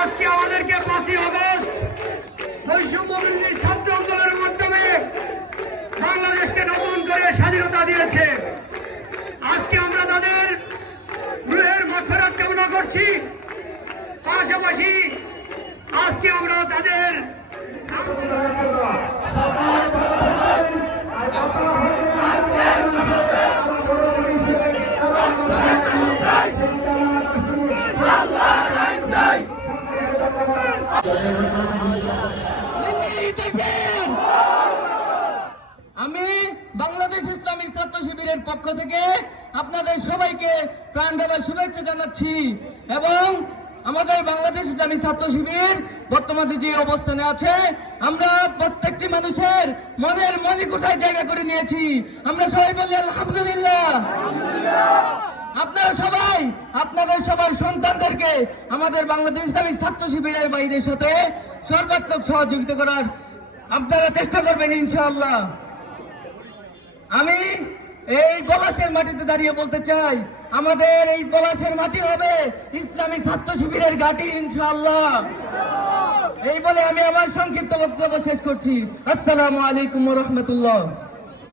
আজকে আমাদেরকে 5ই আগস্ট বৈষম্য বিরোধী ছাত্র আন্দোলনের মাধ্যমে বাংলাদেশকে নতুন করে স্বাধীনতা দিয়েছে। আজকে আমরা তাদের রুহের মাগফিরাত কামনা করছি। পাশাপাশি আজকে আমরা তাদের আমি বাংলাদেশ ইসলামী ছাত্র শিবিরের পক্ষ থেকে আপনাদের সবাইকে প্রাণ ঢালা শুভেচ্ছা জানাচ্ছি এবং আমাদের বাংলাদেশ ইসলামী ছাত্র শিবির বর্তমানে যে অবস্থানে আছে আমরা প্রত্যেকটি মানুষের মনের মণিকোঠায় জায়গা করে নিয়েছি। আমরা সবাই বলি আলহামদুলিল্লাহ। আপনারা সবাই আপনাদের সবার সন্তানদেরকে আমাদের বাংলাদেশ ইসলামী ছাত্র শিবিরের বাইরের সাথে সর্বাত্মক সহযোগিতা করার আপনারা চেষ্টা করবেন ইনশাআল্লাহ। আমি এই পলাশের মাটিতে দাঁড়িয়ে বলতে চাই আমাদের এই পলাশের মাটি হবে ইসলামী ছাত্র শিবিরের ঘাঁটি ইনশাআল্লাহ। এই বলে আমি আমার সংক্ষিপ্ত বক্তব্য শেষ করছি। আসসালামু আলাইকুম ওয়া রাহমাতুল্লাহ।